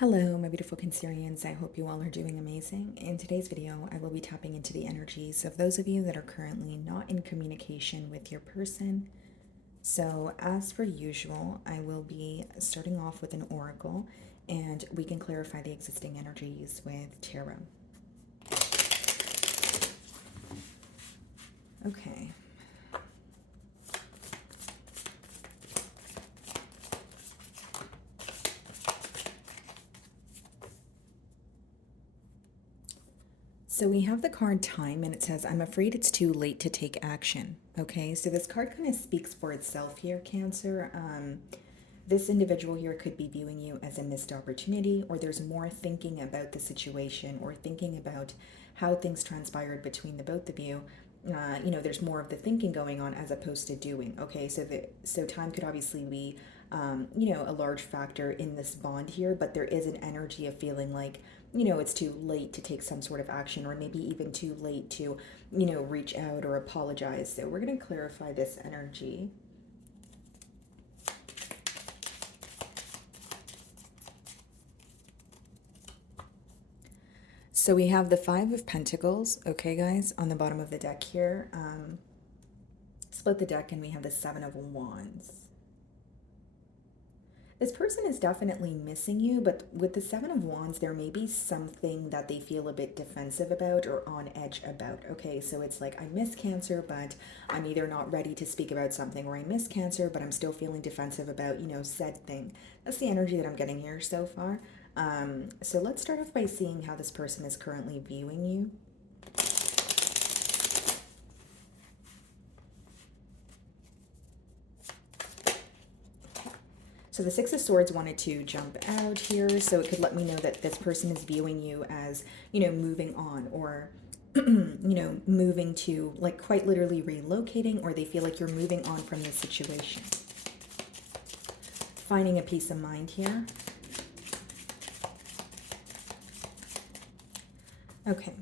Hello, my beautiful Cancerians. I hope you all are doing amazing. In today's video, I will be tapping into the energies of those of you that are currently not in communication with your person. So, as per usual, I will be starting off with an oracle and we can clarify the existing energies with tarot. Okay. So we have the card Time, and it says, I'm afraid it's too late to take action. Okay, so this card kind of speaks for itself here, Cancer. This individual here could be viewing you as a missed opportunity, or there's more thinking about the situation or thinking about how things transpired between the both of you. There's more of the thinking going on as opposed to doing. Okay, so time could obviously be, a large factor in this bond here, but there is an energy of feeling like, it's too late to take some sort of action, or maybe even too late to, reach out or apologize. So we're going to clarify this energy. So we have the Five of Pentacles, okay, guys, on the bottom of the deck here. Split the deck, and we have the Seven of Wands. This person is definitely missing you, but with the Seven of Wands, there may be something that they feel a bit defensive about or on edge about. Okay, so it's like, I miss Cancer, but I'm either not ready to speak about something, or I miss Cancer, but I'm still feeling defensive about, said thing. That's the energy that I'm getting here so far. So let's start off by seeing how this person is currently viewing you. So the Six of Swords wanted to jump out here, so it could let me know that this person is viewing you as, moving on, or, moving to, like, quite literally relocating, or they feel like you're moving on from this situation. Finding a peace of mind here. Okay.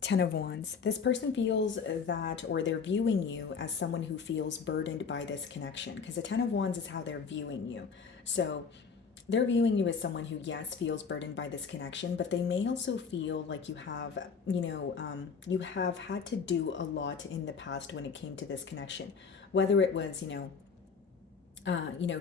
Ten of Wands. This person feels that, or they're viewing you as someone who feels burdened by this connection, because the Ten of Wands is how they're viewing you. So they're viewing you as someone who, yes, feels burdened by this connection, but they may also feel like you have, you have had to do a lot in the past when it came to this connection, whether it was,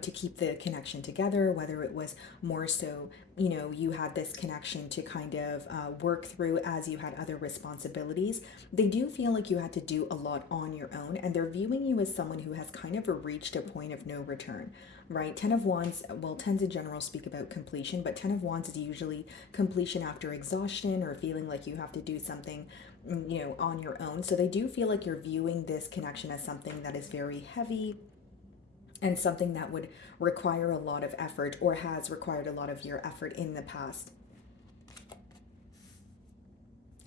to keep the connection together, whether it was more so, you had this connection to kind of work through as you had other responsibilities. They do feel like you had to do a lot on your own, and they're viewing you as someone who has kind of reached a point of no return, right? Ten of Wands, well, tens in general speak about completion, but Ten of Wands is usually completion after exhaustion or feeling like you have to do something, on your own. So they do feel like you're viewing this connection as something that is very heavy, and something that would require a lot of effort, or has required a lot of your effort in the past.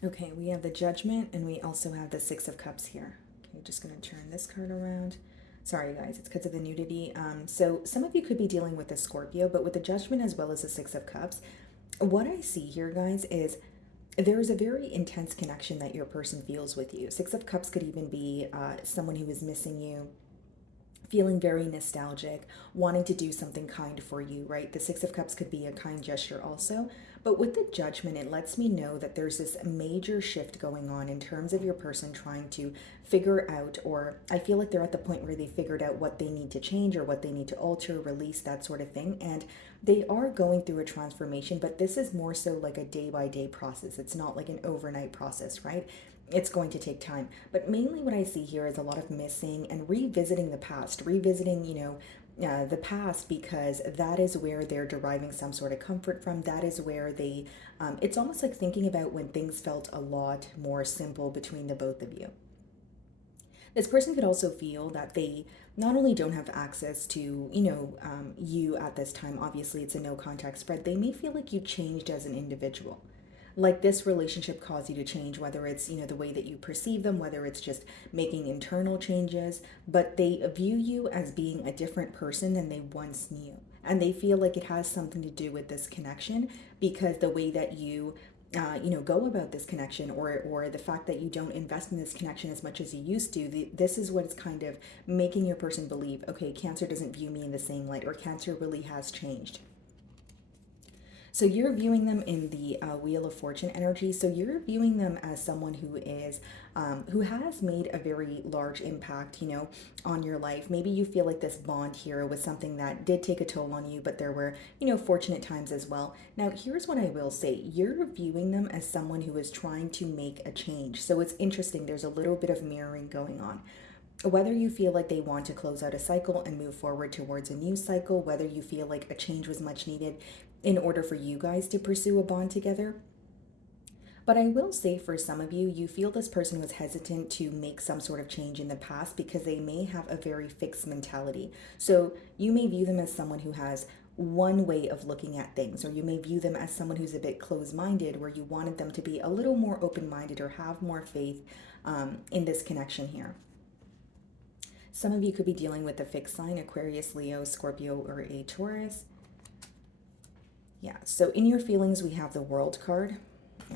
Okay, we have the Judgment, and we also have the Six of Cups here. Okay, just going to turn this card around. Sorry, guys, it's because of the nudity. So some of you could be dealing with a Scorpio, but with the Judgment as well as the Six of Cups, what I see here, guys, is there's a very intense connection that your person feels with you. Six of Cups could even be someone who is missing you, feeling very nostalgic, wanting to do something kind for you, right? The Six of Cups could be a kind gesture also. But with the Judgment, it lets me know that there's this major shift going on in terms of your person trying to figure out, or I feel like they're at the point where they figured out what they need to change or what they need to alter, release, that sort of thing. And they are going through a transformation, but this is more so like a day by day process. It's not like an overnight process, right? It's going to take time. But mainly what I see here is a lot of missing and revisiting the past, revisiting, the past, because that is where they're deriving some sort of comfort from. That is where they, it's almost like thinking about when things felt a lot more simple between the both of you. This person could also feel that they not only don't have access to, you at this time, obviously it's a no contact spread, they may feel like you changed as an individual. Like this relationship caused you to change, whether it's, the way that you perceive them, whether it's just making internal changes, but they view you as being a different person than they once knew. And they feel like it has something to do with this connection, because the way that you go about this connection, or the fact that you don't invest in this connection as much as you used to. This is what is kind of making your person believe, okay, Cancer doesn't view me in the same light, or Cancer really has changed. So you're viewing them in the Wheel of Fortune energy. So you're viewing them as someone who has made a very large impact, on your life. Maybe you feel like this bond here was something that did take a toll on you, but there were, fortunate times as well. Now, here's what I will say. You're viewing them as someone who is trying to make a change. So it's interesting. There's a little bit of mirroring going on. Whether you feel like they want to close out a cycle and move forward towards a new cycle, whether you feel like a change was much needed in order for you guys to pursue a bond together. But I will say for some of you, you feel this person was hesitant to make some sort of change in the past because they may have a very fixed mentality. So you may view them as someone who has one way of looking at things, or you may view them as someone who's a bit closed-minded, where you wanted them to be a little more open-minded or have more faith in this connection here. Some of you could be dealing with a fixed sign, Aquarius, Leo, Scorpio, or a Taurus. Yeah, so in your feelings, we have the World card,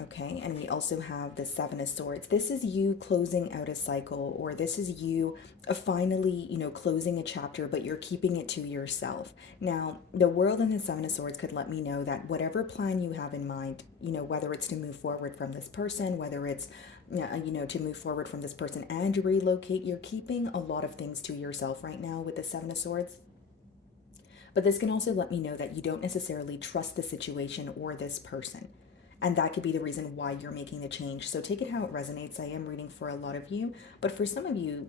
okay? And we also have the Seven of Swords. This is you closing out a cycle, or this is you finally, closing a chapter, but you're keeping it to yourself. Now, the World and the Seven of Swords could let me know that whatever plan you have in mind, whether it's to move forward from this person, whether it's to move forward from this person and relocate, you're keeping a lot of things to yourself right now with the Seven of Swords. But this can also let me know that you don't necessarily trust the situation or this person. And that could be the reason why you're making the change. So take it how it resonates. I am reading for a lot of you. But for some of you,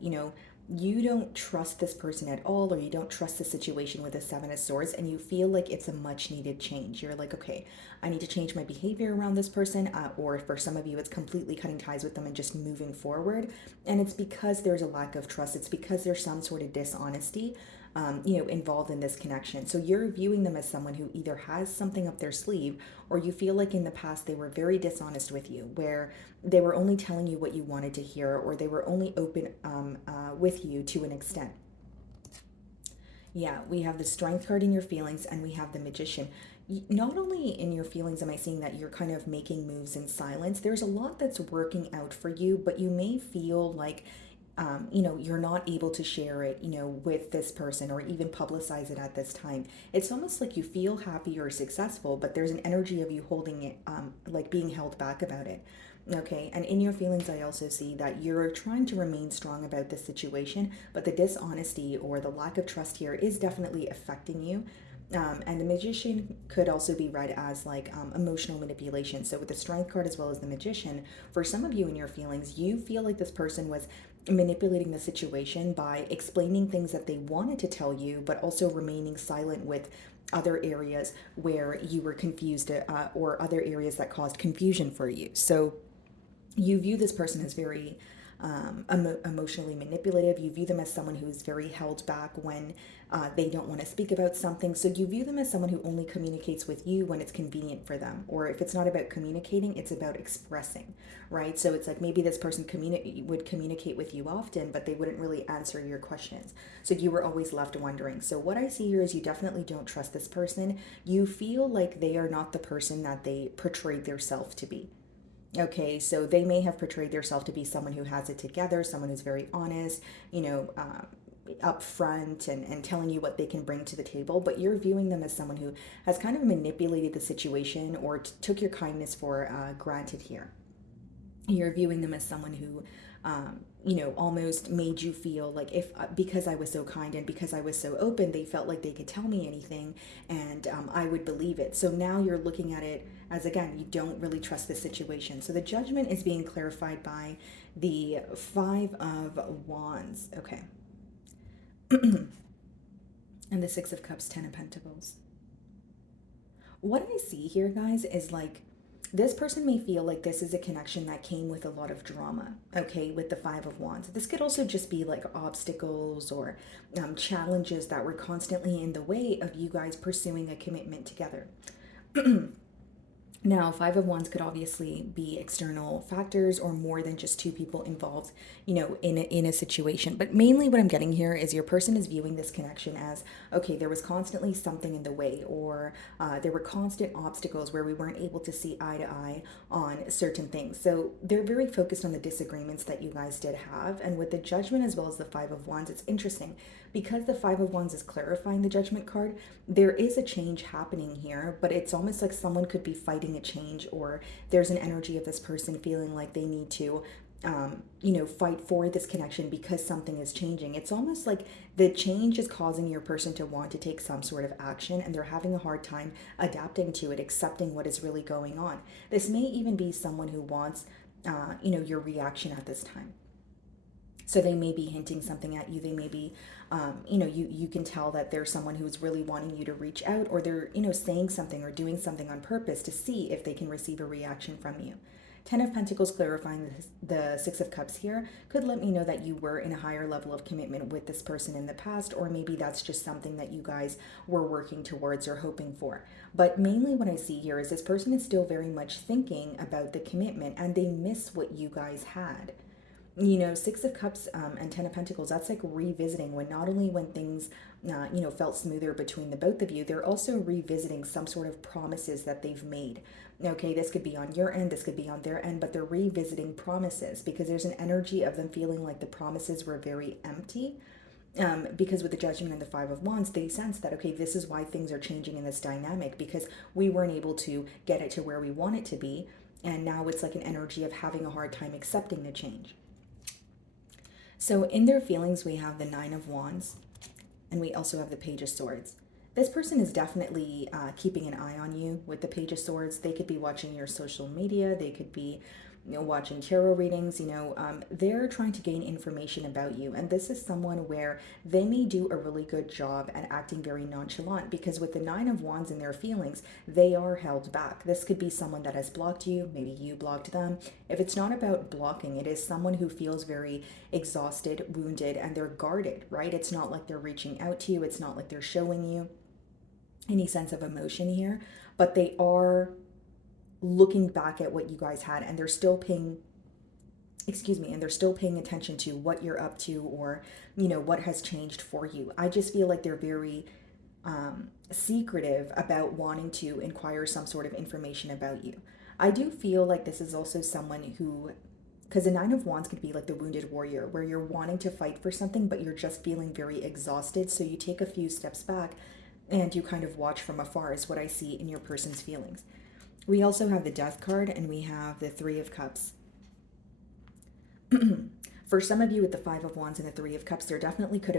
you don't trust this person at all, or you don't trust the situation with the Seven of Swords, and you feel like it's a much needed change. You're like, okay, I need to change my behavior around this person, or for some of you, it's completely cutting ties with them and just moving forward. And it's because there's a lack of trust. It's because there's some sort of dishonesty involved in this connection. So you're viewing them as someone who either has something up their sleeve, or you feel like in the past they were very dishonest with you, where they were only telling you what you wanted to hear, or they were only open with you to an extent. Yeah, we have the Strength card in your feelings, and we have the Magician. Not only in your feelings am I seeing that you're kind of making moves in silence. There's a lot that's working out for you, but you may feel like you're not able to share it, with this person, or even publicize it at this time. It's almost like you feel happy or successful, but there's an energy of you holding it, like being held back about it. Okay, and in your feelings, I also see that you're trying to remain strong about this situation, but the dishonesty or the lack of trust here is definitely affecting you. And the Magician could also be read as like emotional manipulation. So with the Strength card as well as the Magician, for some of you in your feelings, you feel like this person was manipulating the situation by explaining things that they wanted to tell you, but also remaining silent with other areas where you were confused, or other areas that caused confusion for you. So you view this person as very emotionally manipulative. You view them as someone who is very held back when they don't want to speak about something. So you view them as someone who only communicates with you when it's convenient for them. Or if it's not about communicating, it's about expressing, right? So it's like maybe this person would communicate with you often, but they wouldn't really answer your questions. So you were always left wondering. So what I see here is you definitely don't trust this person. You feel like they are not the person that they portrayed themselves to be. Okay, so they may have portrayed themselves to be someone who has it together, someone who's very honest, upfront, and telling you what they can bring to the table, but you're viewing them as someone who has kind of manipulated the situation, or took your kindness for granted here. You're viewing them as someone who almost made you feel like, if because I was so kind and because I was so open, they felt like they could tell me anything, and I would believe it. So now you're looking at it as, again, you don't really trust the situation. So the Judgment is being clarified by the Five of Wands. Okay. And the Six of Cups, Ten of Pentacles. What I see here, guys, is like, this person may feel like this is a connection that came with a lot of drama, okay, with the Five of Wands. This could also just be like obstacles or challenges that were constantly in the way of you guys pursuing a commitment together. Now, Five of Wands could obviously be external factors or more than just two people involved, in a situation. But mainly what I'm getting here is your person is viewing this connection as, okay, there was constantly something in the way, or there were constant obstacles where we weren't able to see eye to eye on certain things. So they're very focused on the disagreements that you guys did have. And with the Judgment as well as the Five of Wands, it's interesting because the Five of Wands is clarifying the Judgment card. There is a change happening here, but it's almost like someone could be fighting a change, or there's an energy of this person feeling like they need to fight for this connection because something is changing. It's almost like the change is causing your person to want to take some sort of action, and they're having a hard time adapting to it, accepting what is really going on. This may even be someone who wants, your reaction at this time. So they may be hinting something at you. They may be, you can tell that there's someone who's really wanting you to reach out, or they're, saying something or doing something on purpose to see if they can receive a reaction from you. Ten of Pentacles clarifying the Six of Cups here could let me know that you were in a higher level of commitment with this person in the past, or maybe that's just something that you guys were working towards or hoping for. But mainly what I see here is this person is still very much thinking about the commitment, and they miss what you guys had. Six of Cups and Ten of Pentacles, that's like revisiting when not only when things felt smoother between the both of you, they're also revisiting some sort of promises that they've made. Okay, this could be on your end, this could be on their end, but they're revisiting promises because there's an energy of them feeling like the promises were very empty. Because with the Judgment and the Five of Wands, they sense that, okay, this is why things are changing in this dynamic, because we weren't able to get it to where we want it to be, and now it's like an energy of having a hard time accepting the change. So in their feelings, we have the Nine of Wands, and we also have the Page of Swords. This person is definitely keeping an eye on you with the Page of Swords. They could be watching your social media. They could be watching tarot readings. They're trying to gain information about you. And this is someone where they may do a really good job at acting very nonchalant, because with the Nine of Wands in their feelings, they are held back. This could be someone that has blocked you. Maybe you blocked them. If it's not about blocking, it is someone who feels very exhausted, wounded, and they're guarded, right? It's not like they're reaching out to you. It's not like they're showing you any sense of emotion here, but they are looking back at what you guys had, and they're still paying attention to what you're up to, or what has changed for you. I just feel like they're very secretive about wanting to inquire some sort of information about you. I do feel like this is also someone who, because the Nine of Wands could be like the wounded warrior, where you're wanting to fight for something, but you're just feeling very exhausted. So you take a few steps back and you kind of watch from afar, is what I see in your person's feelings. We also have the Death card, and we have the Three of Cups. For some of you with the Five of Wands and the Three of Cups, there definitely could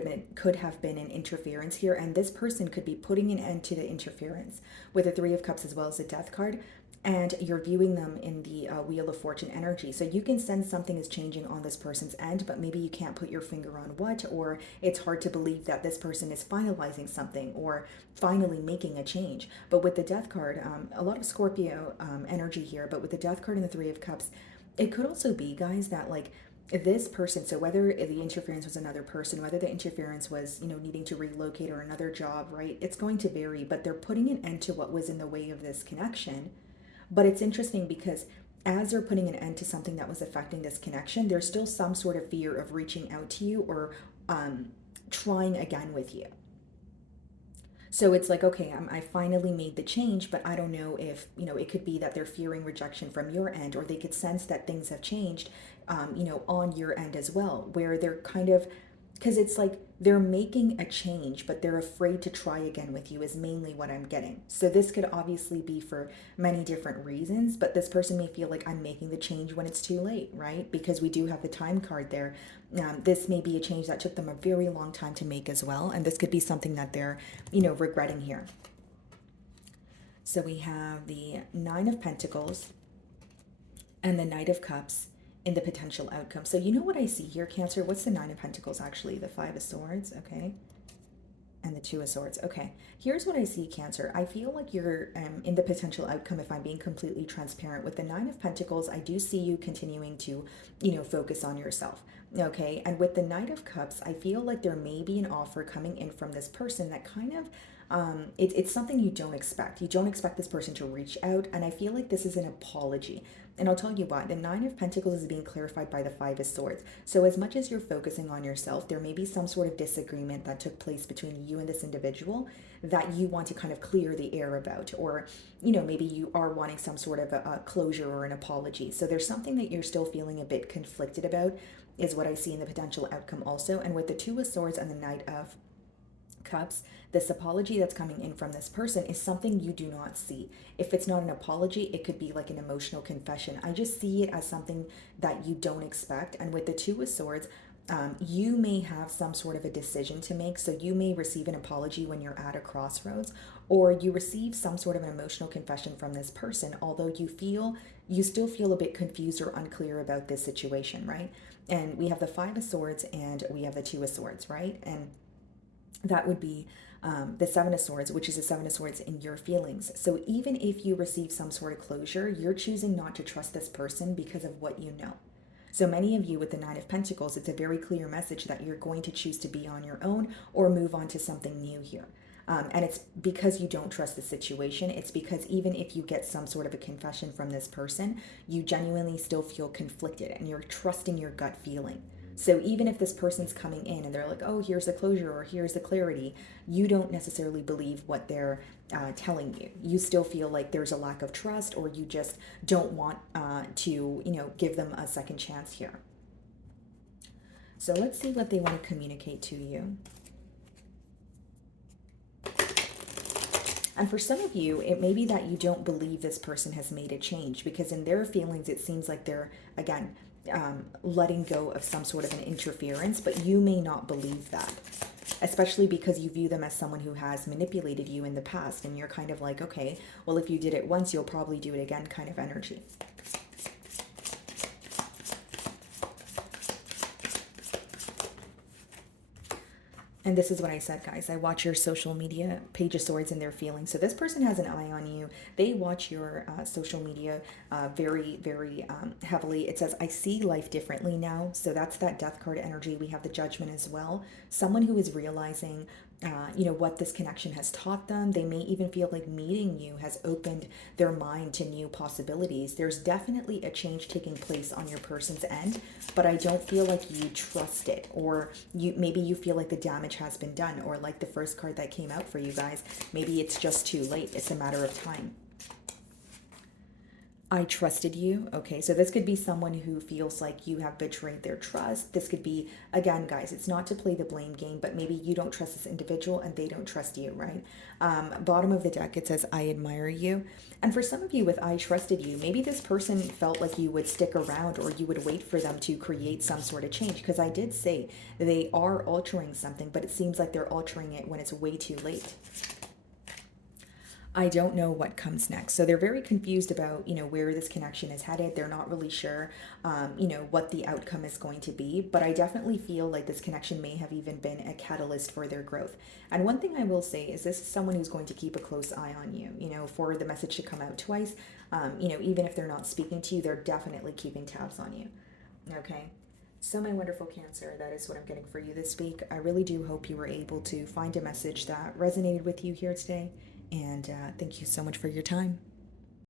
have been an interference here, and this person could be putting an end to the interference with the Three of Cups as well as the Death card. And you're viewing them in the Wheel of Fortune energy. So you can sense something is changing on this person's end, but maybe you can't put your finger on what, or it's hard to believe that this person is finalizing something or finally making a change. But with the Death card, a lot of Scorpio energy here, but with the Death card and the Three of Cups, it could also be, guys, that like this person, so whether the interference was another person, whether the interference was, needing to relocate or another job, right? It's going to vary, but they're putting an end to what was in the way of this connection. But it's interesting because as they're putting an end to something that was affecting this connection, there's still some sort of fear of reaching out to you or trying again with you. So it's like, okay, I finally made the change, but I don't know if, it could be that they're fearing rejection from your end, or they could sense that things have changed, on your end as well, where they're kind of, because it's like they're making a change, but they're afraid to try again with you, is mainly what I'm getting. So this could obviously be for many different reasons, but this person may feel like I'm making the change when it's too late, right? Because we do have the Time card there. This may be a change that took them a very long time to make as well, and this could be something that they're, regretting here. So we have the Nine of Pentacles and the Knight of Cups in the potential outcome. So you know what I see here, Cancer? What's the Nine of Pentacles actually? The Five of Swords, okay? And the Two of Swords. Okay, here's what I see, Cancer. I feel like you're in the potential outcome, if I'm being completely transparent. With the Nine of Pentacles, I do see you continuing to, focus on yourself. Okay, and with the Knight of Cups, I feel like there may be an offer coming in from this person that kind of It's something you don't expect. You don't expect this person to reach out, and I feel like this is an apology. And I'll tell you why. The Nine of Pentacles is being clarified by the Five of Swords. So as much as you're focusing on yourself, there may be some sort of disagreement that took place between you and this individual that you want to kind of clear the air about. Or, maybe you are wanting some sort of a closure or an apology. So there's something that you're still feeling a bit conflicted about, is what I see in the potential outcome also. And with the Two of Swords and the Knight of Cups, this apology that's coming in from this person is something you do not see. If it's not an apology, it could be like an emotional confession. I just see it as something that you don't expect. And with the Two of Swords, you may have some sort of a decision to make. So you may receive an apology when you're at a crossroads, or you receive some sort of an emotional confession from this person, although you still feel a bit confused or unclear about this situation, right? And we have the Five of Swords and we have the Two of Swords, right? And that would be the Seven of Swords, which is the Seven of Swords in your feelings. So even if you receive some sort of closure, you're choosing not to trust this person because of what you know. So many of you with the Nine of Pentacles, it's a very clear message that you're going to choose to be on your own or move on to something new here. And it's because you don't trust the situation. It's because even if you get some sort of a confession from this person, you genuinely still feel conflicted and you're trusting your gut feeling. So even if this person's coming in and they're like, oh, here's the closure or here's the clarity, you don't necessarily believe what they're telling you. You still feel like there's a lack of trust, or you just don't want to, give them a second chance here. So let's see what they want to communicate to you. And for some of you, it may be that you don't believe this person has made a change, because in their feelings, it seems like they're, again, letting go of some sort of an interference, but you may not believe that, especially because you view them as someone who has manipulated you in the past, and you're kind of like, okay, well, if you did it once, you'll probably do it again kind of energy. And this is what I said, guys. I watch your social media, Page of Swords, and their feelings. So this person has an eye on you. They watch your social media very, very heavily. It says, I see life differently now. So that's that Death card energy. We have the Judgment as well. Someone who is realizing, what this connection has taught them. They may even feel like meeting you has opened their mind to new possibilities. There's definitely a change taking place on your person's end, but I don't feel like you trust it, or maybe you feel like the damage has been done, or like the first card that came out for you guys, maybe it's just too late. It's a matter of time. I trusted you. Okay, so this could be someone who feels like you have betrayed their trust. This could be, again, guys, it's not to play the blame game, but maybe you don't trust this individual and they don't trust you, right? Bottom of the deck, it says, I admire you. And for some of you with I trusted you, maybe this person felt like you would stick around, or you would wait for them to create some sort of change. Because I did say they are altering something, but it seems like they're altering it when it's way too late. I don't know what comes next. So they're very confused about, where this connection is headed. They're not really sure, what the outcome is going to be. But I definitely feel like this connection may have even been a catalyst for their growth. And one thing I will say is this is someone who's going to keep a close eye on you, for the message to come out twice. Even if they're not speaking to you, they're definitely keeping tabs on you. Okay. So my wonderful Cancer, that is what I'm getting for you this week. I really do hope you were able to find a message that resonated with you here today. And thank you so much for your time.